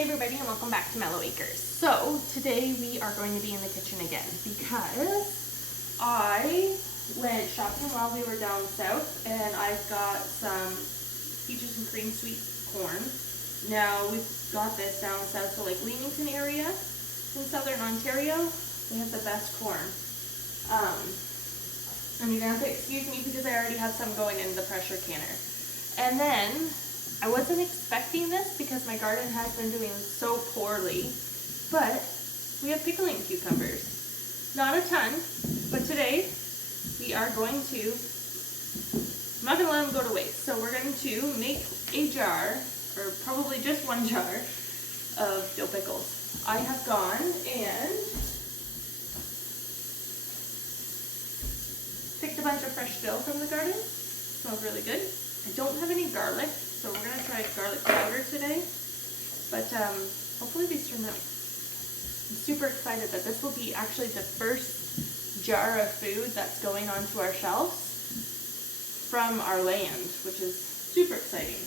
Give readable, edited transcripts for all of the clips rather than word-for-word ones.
Hey everybody, and welcome back to Mellow Acres. So today we are going to be in the kitchen again because I went shopping while we were down south and I've got some peaches and cream sweet corn. Now we've got this down south, so like Leamington area in southern Ontario, they have the best corn. And you're gonna have to excuse me because I already have some going in the pressure canner. And then I wasn't expecting this because my garden has been doing so poorly, but we have pickling cucumbers. Not a ton, but today we are going to, I'm not gonna let them go to waste. So we're going to make a jar, or probably just one jar, of dill pickles. I have gone and picked a bunch of fresh dill from the garden. Smells really good. I don't have any garlic, so we're going to try garlic powder today, but hopefully these turn out. I'm super excited that this will be actually the first jar of food that's going onto our shelves from our land, which is super exciting.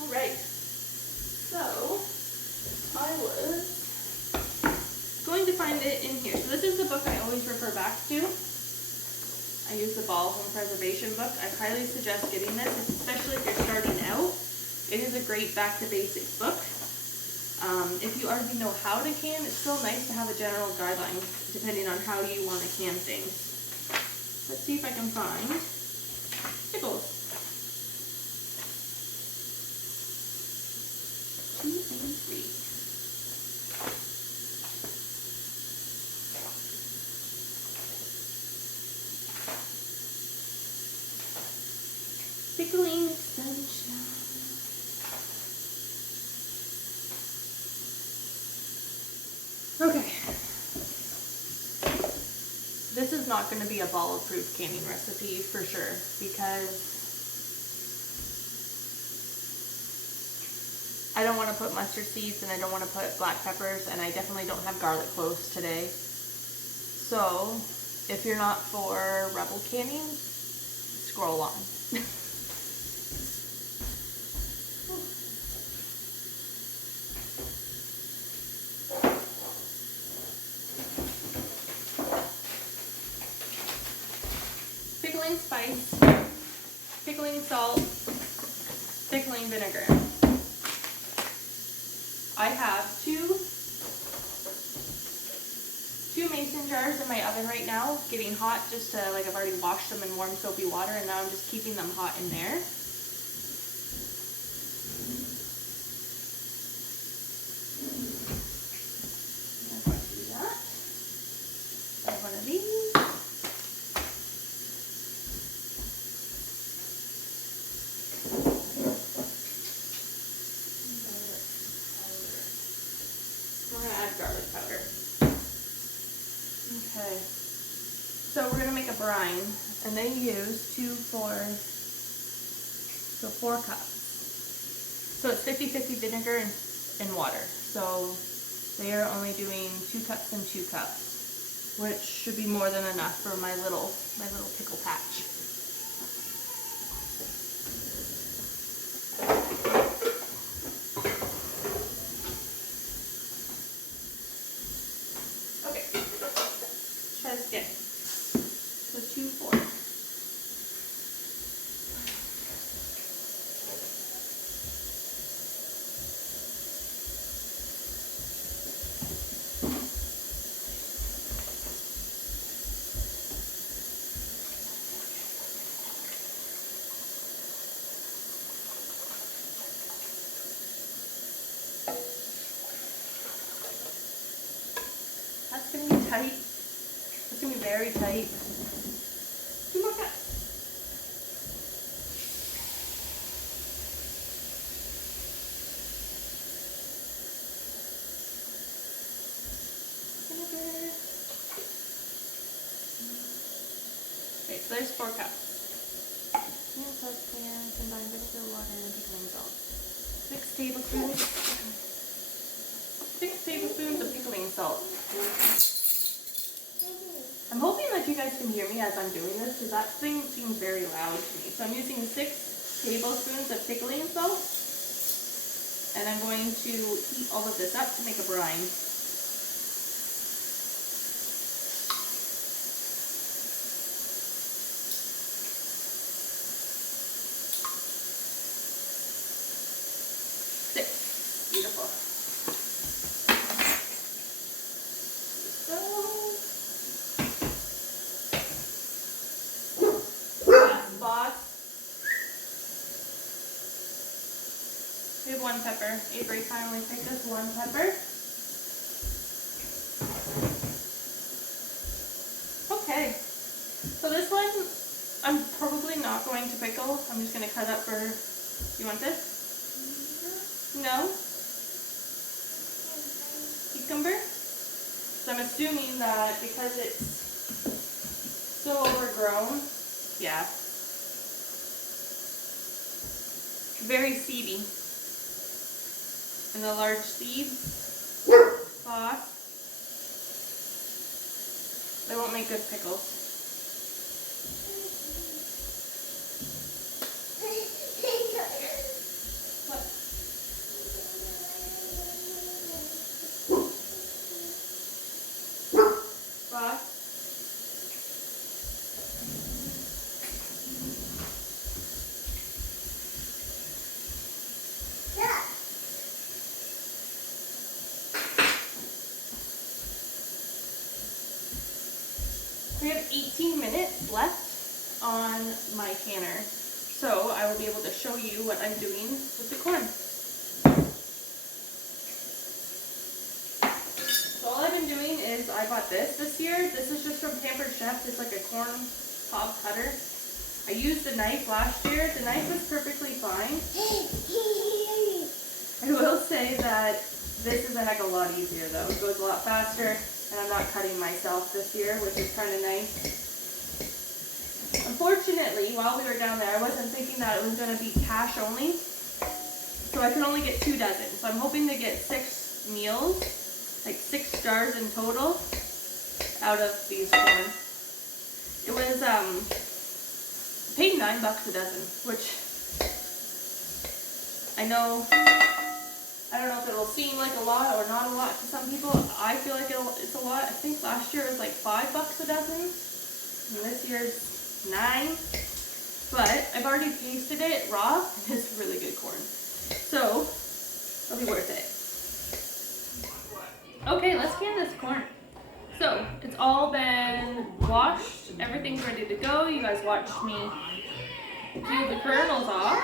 Alright, so I was going to find it in here. So this is the book I always refer back to. I use the Ball Home Preservation book. I highly suggest getting this, especially if you're starting out. It is a great back to basics book. If you already know how to can, it's still nice to have a general guideline depending on how you want to can things. Let's see if I can find pickles. 2 and 3. Pickling extension. Okay. This is not going to be a ball-proof canning recipe for sure because I don't want to put mustard seeds and I don't want to put black peppers and I definitely don't have garlic cloves today. So if you're not for rebel canning, scroll on. Pickling spice, pickling salt, pickling vinegar. I have two mason jars in my oven right now, getting hot just to, like, I've already washed them in warm soapy water and now I'm just keeping them hot in there. I'm going to do that. I have one of these. We're going to add garlic powder. Okay, so we're going to make a brine, and they use 4 cups. So it's 50-50 vinegar and water. So they are only doing 2 cups and 2 cups, which should be more than enough for my little pickle patch. Again. So 2, 4. That's going to be tight. It's going to be very tight. 2 more cups. Vinegar. Okay, so there's 4 cups. Saucepan, combine vinegar, water, and pickling salt. 6 tablespoons. 6 tablespoons of pickling salt. I'm hoping that you guys can hear me as I'm doing this because that thing seems very loud to me. So I'm using 6 tablespoons of pickling salt. And I'm going to heat all of this up to make a brine. Beautiful. Boss. We have one pepper. Avery finally picked us one pepper. Okay. So this one, I'm probably not going to pickle. I'm just going to cut up for, you want this? No? Cucumber? So I'm assuming that because it's so overgrown, yeah. Very seedy. And the large seeds, sauce, they won't make good pickles. We have 18 minutes left on my canner, so I will be able to show you what I'm doing with the corn. So all I've been doing is I bought this year. This is just from Pampered Chef. It's like a corn cob cutter. I used the knife last year. The knife was perfectly fine. I will say that this is a heck of a lot easier though. It goes a lot faster. And I'm not cutting myself this year, which is kind of nice. Unfortunately, while we were down there, I wasn't thinking that it was going to be cash only. So I could only get 2 dozen. So I'm hoping to get 6 meals, like 6 jars in total, out of these corn. It was, paid $9 a dozen, which I don't know if it'll seem like a lot or not a lot to some people. I feel like it's a lot. I think last year it was like $5 a dozen. And this year's 9. But I've already tasted it raw. It's really good corn. So it'll be worth it. Okay, let's can this corn. So it's all been washed. Everything's ready to go. You guys watched me peel the kernels off.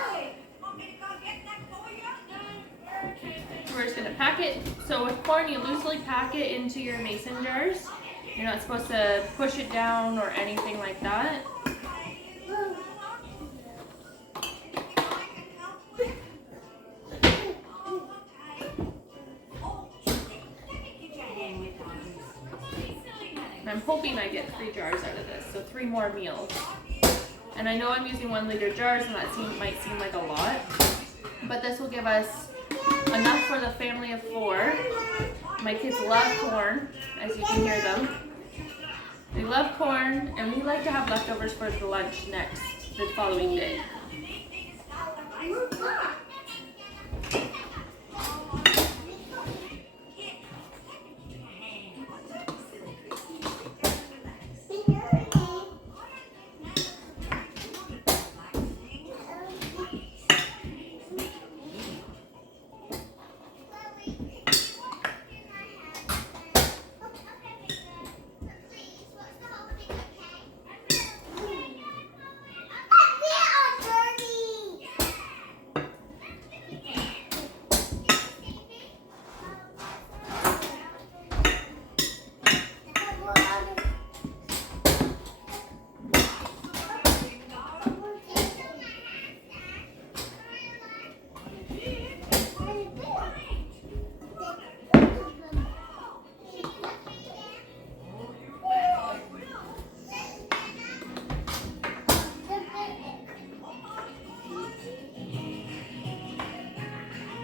We're just going to pack it. So with corn, you loosely pack it into your mason jars. You're not supposed to push it down or anything like that. And I'm hoping I get 3 jars out of this, so 3 more meals. And I know I'm using 1 liter jars, and that might seem like a lot, but this will give us enough for the family of 4. My kids love corn, as you can hear them. They love corn, and we like to have leftovers for the lunch the following day.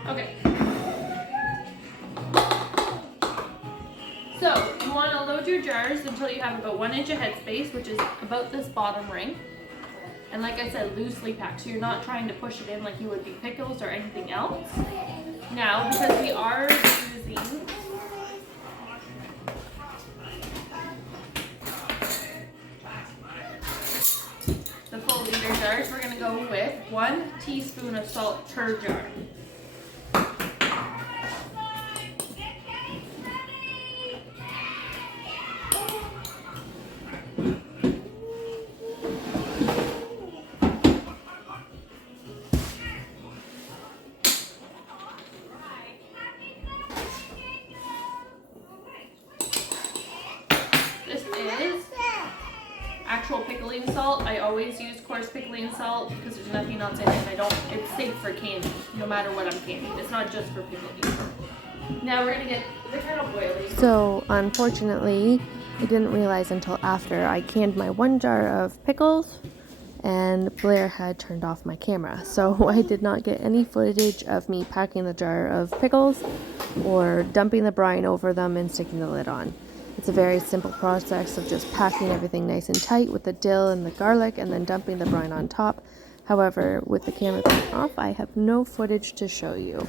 Okay. So you want to load your jars until you have about 1 inch of headspace, which is about this bottom ring. And like I said, loosely packed, so you're not trying to push it in like you would be pickles or anything else. Now, because we are using the full liter jars, we're going to go with 1 teaspoon of salt per jar. Actual pickling salt. I always use coarse pickling salt because there's nothing else in it. It's safe for candy, no matter what I'm candying. It's not just for pickling. Now we're gonna get the kettle boiling. So unfortunately, I didn't realize until after I canned my 1 jar of pickles and Blair had turned off my camera. So I did not get any footage of me packing the jar of pickles or dumping the brine over them and sticking the lid on. It's a very simple process of just packing everything nice and tight with the dill and the garlic and then dumping the brine on top. However, with the camera being off, I have no footage to show you.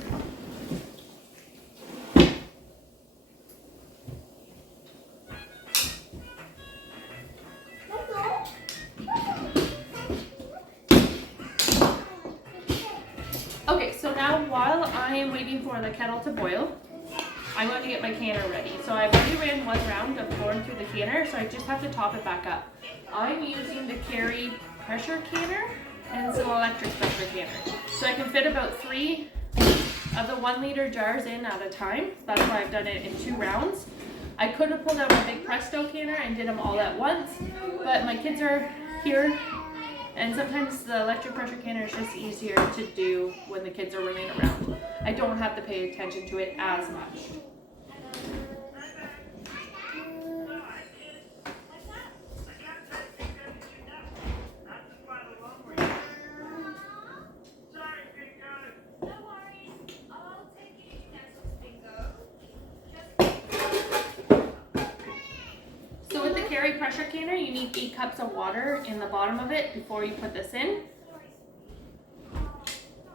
Okay, so now while I am waiting for the kettle to boil, I'm going to get my canner ready. So I've already ran 1 round of corn through the canner, so I just have to top it back up. I'm using the Carry pressure canner and it's an electric pressure canner. So I can fit about 3 of the 1 liter jars in at a time. That's why I've done it in 2 rounds. I could have pulled out my big Presto canner and did them all at once, but my kids are here and sometimes the electric pressure canner is just easier to do when the kids are running around. I don't have to pay attention to it as much. So with the Carry pressure canner, you need 8 cups of water in the bottom of it before you put this in.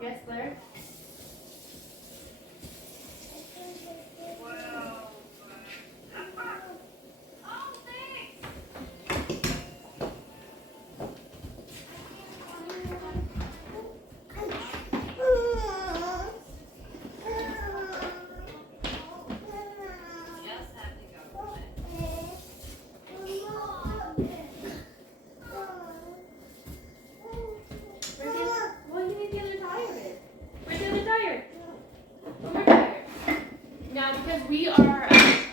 Yes, Blair?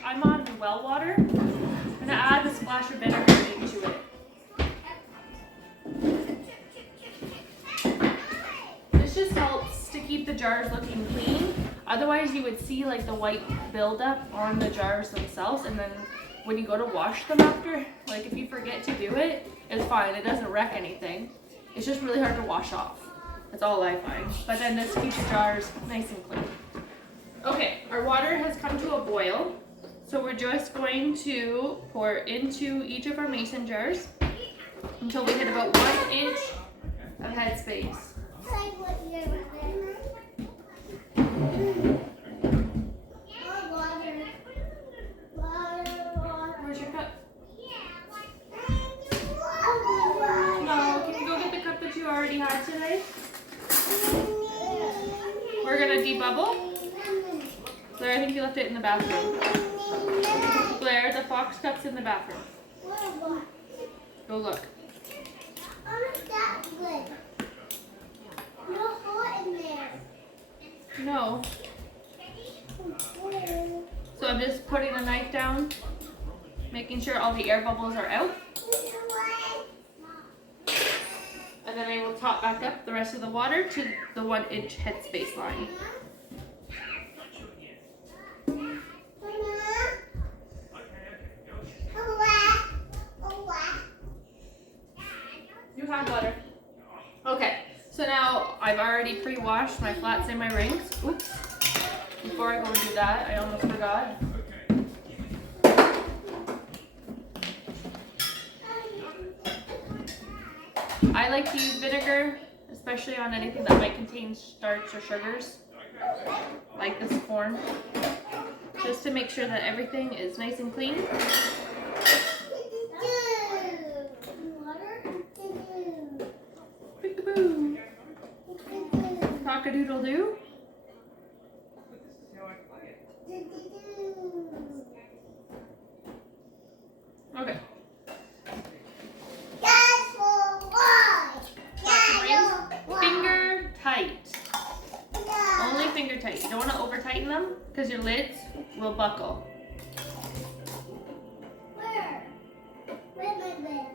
I'm on well water. I'm going to add a splash of vinegar into it. This just helps to keep the jars looking clean. Otherwise you would see like the white buildup on the jars themselves, and then when you go to wash them after, like if you forget to do it, it's fine. It doesn't wreck anything. It's just really hard to wash off. That's all I find. But then this keeps the jars nice and clean. Okay, our water has come to a boil. So we're just going to pour into each of our mason jars until we hit about 1 inch of headspace. Where's your cup? No, can you go get the cup that you already had today? We're gonna debubble. Blair, I think you left it in the bathroom. Blair, the fox cup's in the bathroom. Go look. No. So I'm just putting a knife down, making sure all the air bubbles are out. And then I will top back up the rest of the water to the 1 inch headspace line. You have butter. Okay, so now I've already pre-washed my flats and my rings. Oops. Before I go and do that, I almost forgot. I like to use vinegar, especially on anything that might contain starch or sugars. like this corn, just to make sure that everything is nice and clean. Peekaboo. Cock-a-doodle-doo. Okay. Finger tight. Only finger tight. You don't want to over tighten them because your lids will buckle. Where? Where's my lid?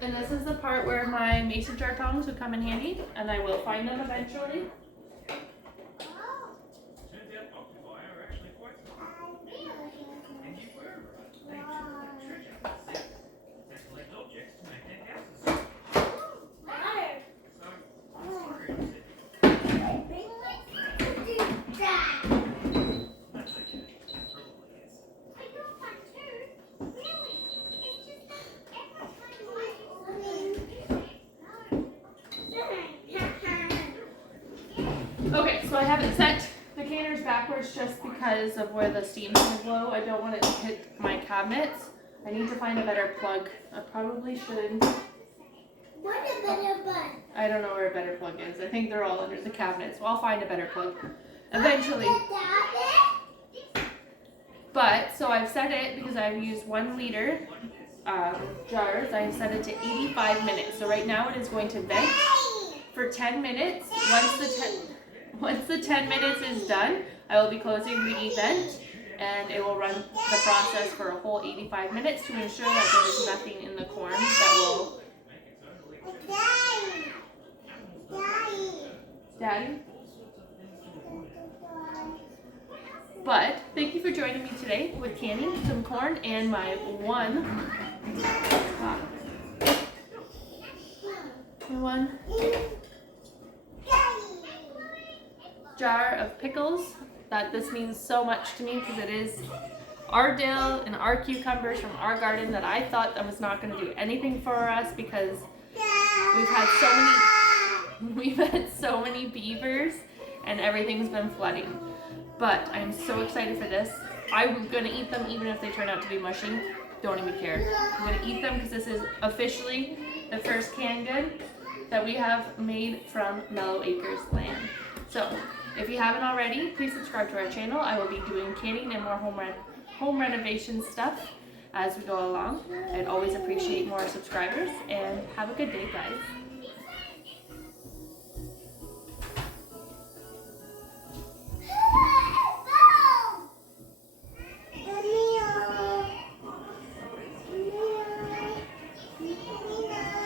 And this is the part where my mason jar tongs would come in handy, and I will find them eventually. Okay, so I haven't set the canners backwards just because of where the steam's going to blow. I don't want it to hit my cabinets. I need to find a better plug. I probably should. What a better plug? I don't know where a better plug is. I think they're all under the cabinet, so I'll find a better plug eventually. But, so I've set it because I've used 1 liter jars. I've set it to 85 minutes. So right now it is going to vent for 10 minutes. Once the 10 minutes is done, I will be closing the vent and it will run the process for a whole 85 minutes to ensure that there is nothing in the corn that will... Daddy? But thank you for joining me today with canning some corn and my one jar of pickles. That this means so much to me because it is our dill and our cucumbers from our garden that I thought that was not going to do anything for us because we've had so many beavers and everything's been flooding. But I'm so excited for this. I'm going to eat them even if they turn out to be mushy. Don't even care. I'm going to eat them because this is officially the first canned good that we have made from Mellow Acres land. So if you haven't already, please subscribe to our channel. I will be doing canning and more home renovation stuff as we go along. I'd always appreciate more subscribers, and have a good day, guys. Nina.